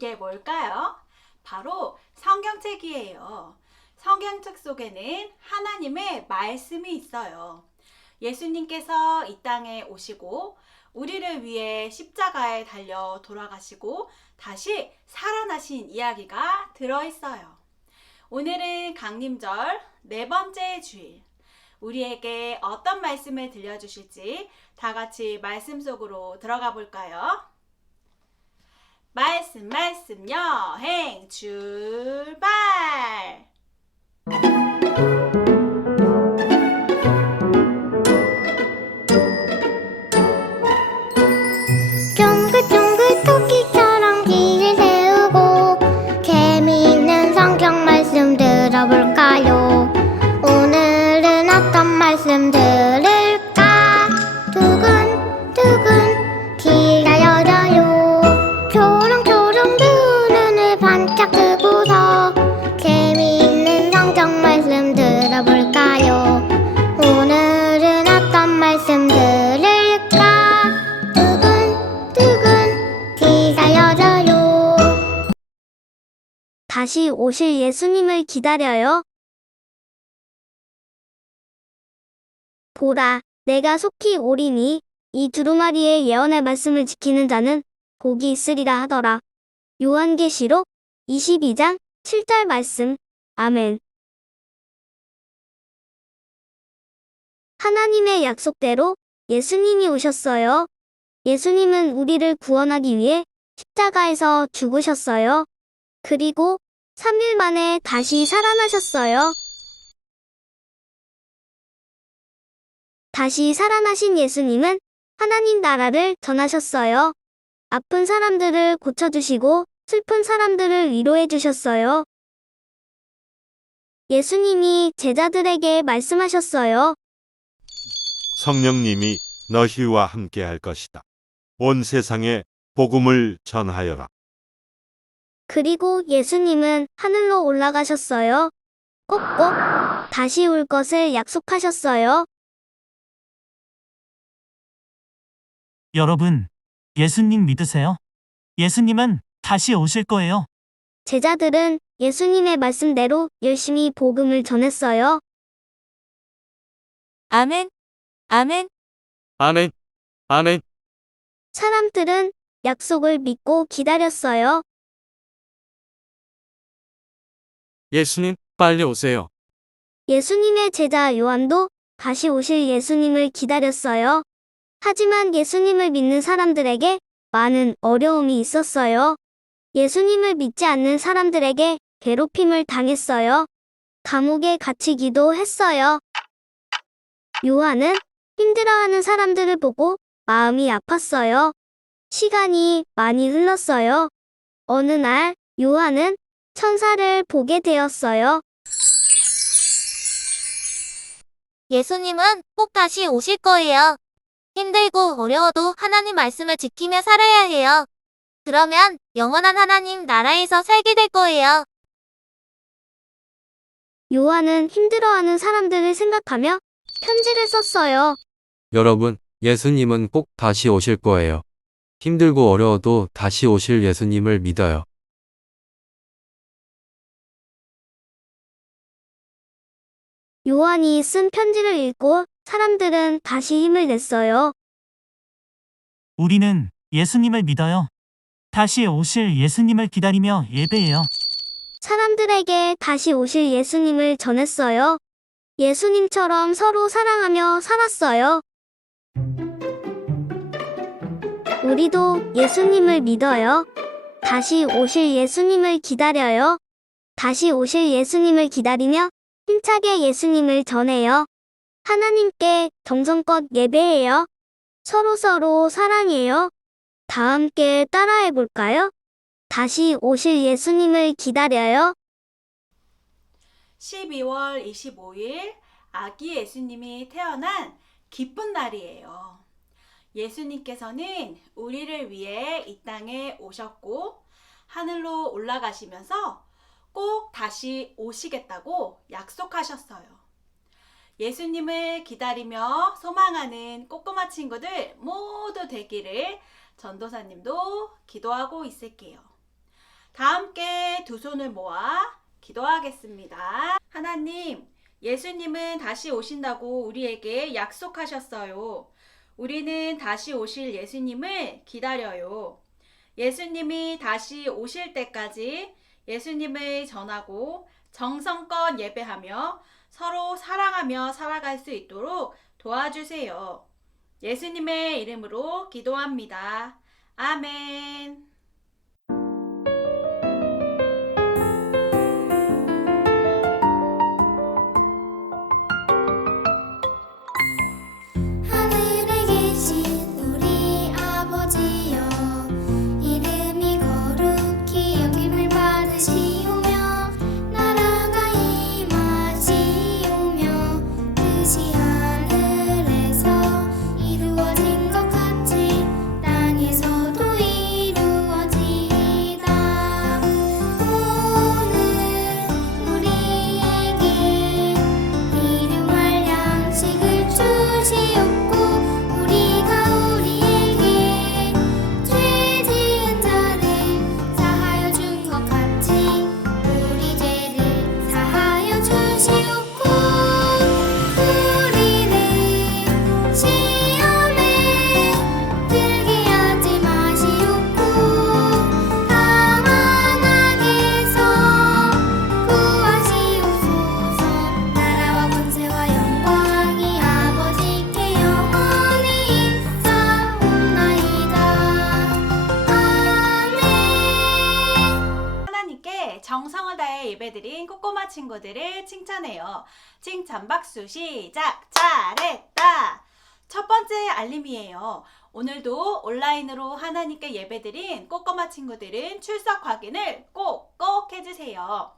이게 뭘까요? 바로 성경책이에요. 성경책 속에는 하나님의 말씀이 있어요. 예수님께서 이 땅에 오시고 우리를 위해 십자가에 달려 돌아가시고 다시 살아나신 이야기가 들어있어요. 오늘은 강림절 네 번째 주일. 우리에게 어떤 말씀을 들려주실지 다 같이 말씀 속으로 들어가 볼까요? 말씀 여행 출발! 쫑글쫑글 토끼처럼 길을 세우고 재미있는 성경 말씀 들어볼까요? 오늘은 어떤 말씀 들을까? 두근두근 귀가 열려요. 초롱초롱 두 눈을 반짝 뜨고서 재미있는 성경 말씀 들어볼까요? 오늘은 어떤 말씀 들을까? 두근두근 귀가 열려요. 다시 오실 예수님을 기다려요. 보라, 내가 속히 오리니 이 두루마리의 예언의 말씀을 지키는 자는 복이 있으리라 하더라. 요한계시록 22장 7절 말씀. 아멘. 하나님의 약속대로 예수님이 오셨어요. 예수님은 우리를 구원하기 위해 십자가에서 죽으셨어요. 그리고 3일 만에 다시 살아나셨어요. 다시 살아나신 예수님은 하나님 나라를 전하셨어요. 아픈 사람들을 고쳐주시고 슬픈 사람들을 위로해 주셨어요. 예수님이 제자들에게 말씀하셨어요. 성령님이 너희와 함께 할 것이다. 온 세상에 복음을 전하여라. 그리고 예수님은 하늘로 올라가셨어요. 꼭꼭 다시 올 것을 약속하셨어요. 여러분, 예수님 믿으세요? 예수님은 다시 오실 거예요. 제자들은 예수님의 말씀대로 열심히 복음을 전했어요. 아멘, 아멘. 아멘, 아멘. 사람들은 약속을 믿고 기다렸어요. 예수님, 빨리 오세요. 예수님의 제자 요한도 다시 오실 예수님을 기다렸어요. 하지만 예수님을 믿는 사람들에게 많은 어려움이 있었어요. 예수님을 믿지 않는 사람들에게 괴롭힘을 당했어요. 감옥에 갇히기도 했어요. 요한은 힘들어하는 사람들을 보고 마음이 아팠어요. 시간이 많이 흘렀어요. 어느 날 요한은 천사를 보게 되었어요. 예수님은 꼭 다시 오실 거예요. 힘들고 어려워도 하나님 말씀을 지키며 살아야 해요. 그러면 영원한 하나님 나라에서 살게 될 거예요. 요한은 힘들어하는 사람들을 생각하며 편지를 썼어요. 여러분, 예수님은 꼭 다시 오실 거예요. 힘들고 어려워도 다시 오실 예수님을 믿어요. 요한이 쓴 편지를 읽고 사람들은 다시 힘을 냈어요. 우리는 예수님을 믿어요. 다시 오실 예수님을 기다리며 예배해요. 사람들에게 다시 오실 예수님을 전했어요. 예수님처럼 서로 사랑하며 살았어요. 우리도 예수님을 믿어요. 다시 오실 예수님을 기다려요. 다시 오실 예수님을 기다리며 힘차게 예수님을 전해요. 하나님께 정성껏 예배해요. 서로 사랑해요. 다 함께 따라해 볼까요? 다시 오실 예수님을 기다려요. 12월 25일 아기 예수님이 태어난 기쁜 날이에요. 예수님께서는 우리를 위해 이 땅에 오셨고 하늘로 올라가시면서 꼭 다시 오시겠다고 약속하셨어요. 예수님을 기다리며 소망하는 꼬꼬마 친구들 모두 되기를 전도사님도 기도하고 있을게요. 다 함께 두 손을 모아 기도하겠습니다. 하나님, 예수님은 다시 오신다고 우리에게 약속하셨어요. 우리는 다시 오실 예수님을 기다려요. 예수님이 다시 오실 때까지 예수님을 전하고 정성껏 예배하며 서로 사랑하며 살아갈 수 있도록 도와주세요. 예수님의 이름으로 기도합니다. 아멘. 하늘에 계신 우리 아버지여, 이름이 거룩히 여김을 받으시오며 나라가 임하시오며 뜻이 하늘에서 이루어진 것 같이 땅에서도 이루어지이다. 오늘 우리에게 일용할 양식을 주시옵고 우리가 우리에게 죄 지은 자를 사하여 준 것 같이 우리 죄를 사하여 주시옵고 우리를 시험에 들게 하지 마시옵고 다만 악에서 구하시옵소서. 나라와 권세와 영광이 아버지께 영원히 있사옵나이다. 아멘. 하나님께 정성을 다해 예배드린 꼬꼬마 친구들을 칭찬해요. 칭찬 박수 시작! 잘했다! 첫 번째 알림이에요. 오늘도 온라인으로 하나님께 예배드린 꼬꼬마 친구들은 출석 확인을 꼭꼭 해주세요.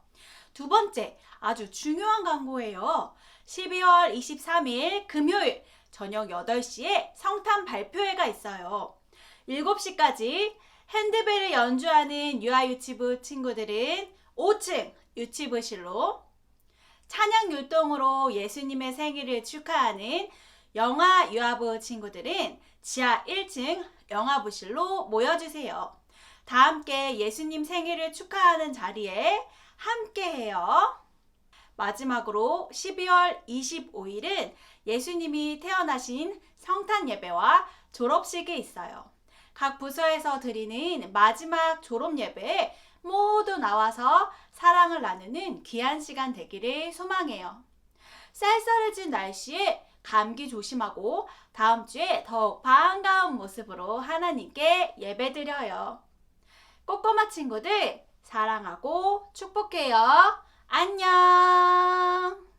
두 번째, 아주 중요한 광고예요. 12월 23일 금요일 저녁 8시에 성탄 발표회가 있어요. 7시까지 핸드벨을 연주하는 유아유치부 친구들은 5층 유치부실로, 찬양 율동으로 예수님의 생일을 축하하는 영아 유아부 친구들은 지하 1층 영아부실로 모여주세요. 다 함께 예수님 생일을 축하하는 자리에 함께해요. 마지막으로 12월 25일은 예수님이 태어나신 성탄 예배와 졸업식이 있어요. 각 부서에서 드리는 마지막 졸업 예배에 모두 나와서 사랑을 나누는 귀한 시간 되기를 소망해요. 쌀쌀해진 날씨에 감기 조심하고 다음 주에 더욱 반가운 모습으로 하나님께 예배드려요. 꼬꼬마 친구들 사랑하고 축복해요. 안녕.